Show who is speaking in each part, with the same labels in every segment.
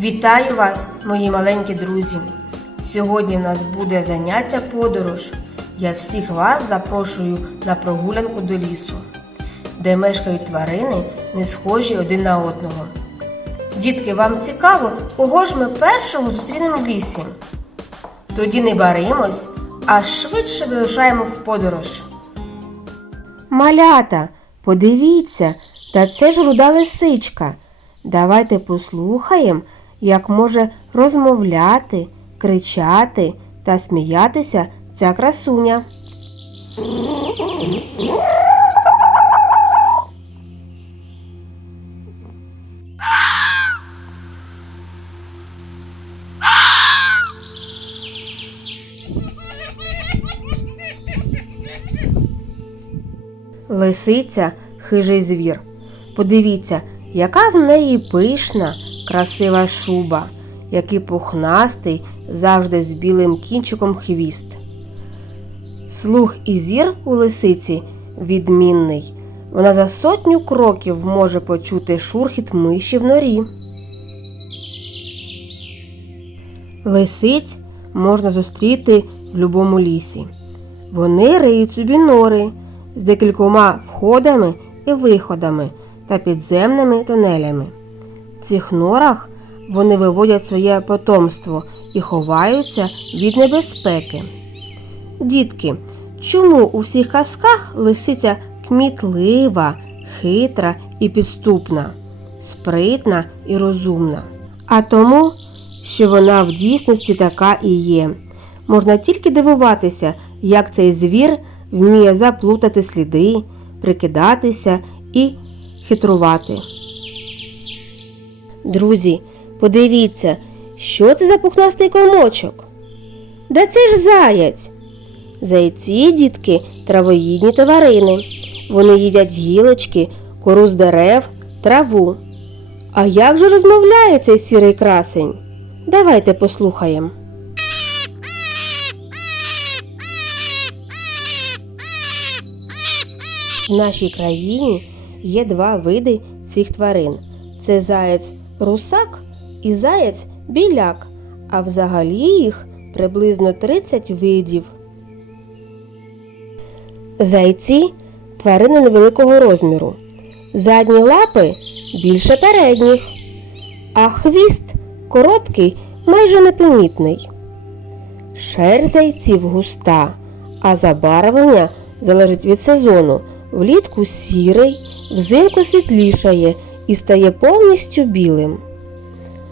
Speaker 1: Вітаю вас, мої маленькі друзі! Сьогодні в нас буде заняття подорож. Я всіх вас запрошую на прогулянку до лісу, де мешкають тварини, не схожі один на одного. Дітки, вам цікаво, кого ж ми першого зустрінемо в лісі? Тоді не баримось, а швидше вирушаємо в подорож. Малята, подивіться, та це ж руда лисичка. Давайте послухаємо, як може розмовляти, кричати та сміятися ця красуня. Лисиця хижий звір. Подивіться, яка в неї пишна, красива шуба, який пухнастий, завжди з білим кінчиком хвіст. Слух і зір у лисиці відмінний. Вона за сотню кроків може почути шурхіт миші в норі. Лисиць можна зустріти в будь-якому лісі. Вони риють собі нори з декількома входами і виходами та підземними тунелями. В цих норах вони виводять своє потомство і ховаються від небезпеки. Дітки, чому у всіх казках лисиця кмітлива, хитра і підступна, спритна і розумна? А тому, що вона в дійсності така і є. Можна тільки дивуватися, як цей звір вміє заплутати сліди, прикидатися і хитрувати. Друзі, подивіться, що це за пухнастий комочок? Да це ж заяць. Зайці, дітки, травоїдні тварини. Вони їдять гілочки, кору з дерев, траву. А як же розмовляє цей сірий красень? Давайте послухаємо. В нашій країні є два види цих тварин: це заєць русак і заєць біляк, а взагалі їх приблизно 30 видів. Зайці тварини невеликого розміру. Задні лапи більше передніх, а хвіст короткий, майже непомітний. Шерсть зайців густа, а забарвлення залежить від сезону. Влітку сірий, взимку світлішає і стає повністю білим.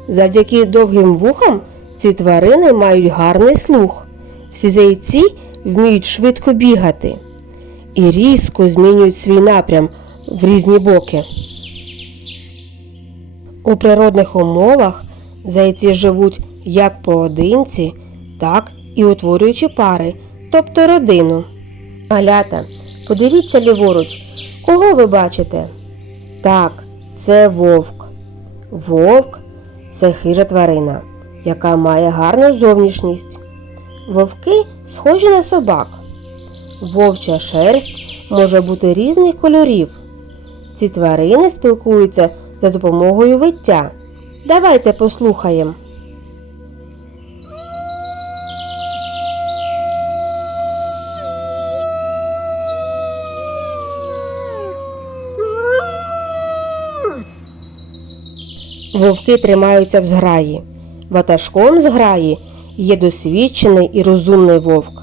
Speaker 1: Завдяки довгим вухам ці тварини мають гарний слух. Всі зайці вміють швидко бігати і різко змінюють свій напрям в різні боки. У природних умовах зайці живуть як поодинці, так і утворюючи пари, тобто родину. Малята, подивіться ліворуч, кого ви бачите? Так, це вовк. Вовк це хижа тварина, яка має гарну зовнішність. Вовки схожі на собак. Вовча шерсть може бути різних кольорів. Ці тварини спілкуються за допомогою виття. Давайте послухаємо. Вовки тримаються в зграї. Ватажком зграї є досвідчений і розумний вовк.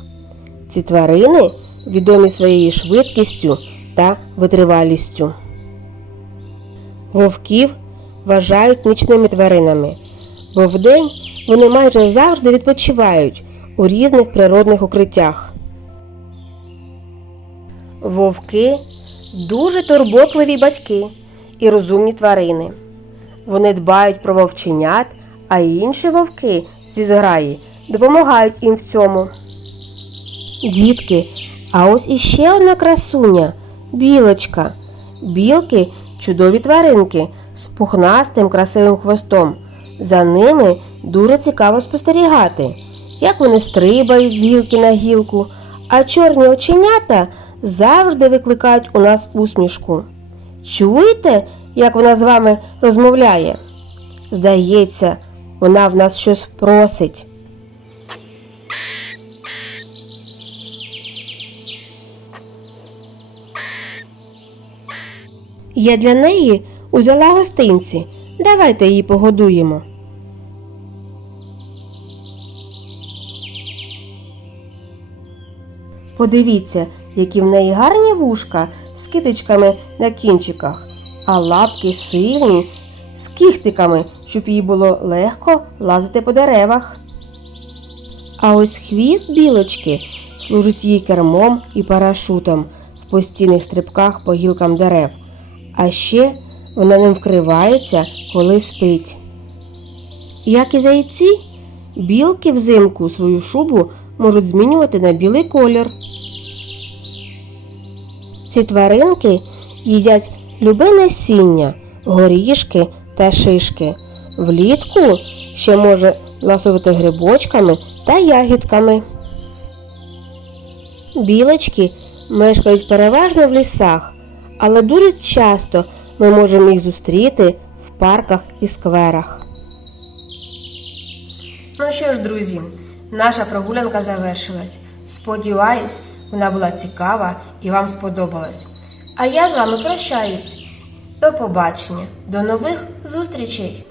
Speaker 1: Ці тварини відомі своєю швидкістю та витривалістю. Вовків вважають нічними тваринами, бо вдень вони майже завжди відпочивають у різних природних укриттях. Вовки дуже турботливі батьки і розумні тварини. Вони дбають про вовченят, а інші вовки зі зграї допомагають їм в цьому. Дітки, а ось іще одна красуня білочка. Білки чудові тваринки з пухнастим красивим хвостом. За ними дуже цікаво спостерігати, як вони стрибають з гілки на гілку, а чорні оченята завжди викликають у нас усмішку. Чуєте, як вона з вами розмовляє? Здається, вона в нас щось просить. Я для неї узяла гостинці. Давайте її погодуємо. Подивіться, які в неї гарні вушка з китичками на кінчиках, а лапки сильні з кіхтиками, щоб їй було легко лазити по деревах. А ось хвіст білочки служить їй кермом і парашутом в постійних стрибках по гілкам дерев. А ще вона ним вкривається, коли спить. Як і зайці, білки взимку свою шубу можуть змінювати на білий колір. Ці тваринки їдять любе насіння, горішки та шишки. Влітку ще може ласувати грибочками та ягідками. Білочки мешкають переважно в лісах, але дуже часто ми можемо їх зустріти в парках і скверах. Ну що ж, друзі, наша прогулянка завершилась. Сподіваюсь, вона була цікава і вам сподобалась. А я з вами прощаюсь. До побачення, до нових зустрічей!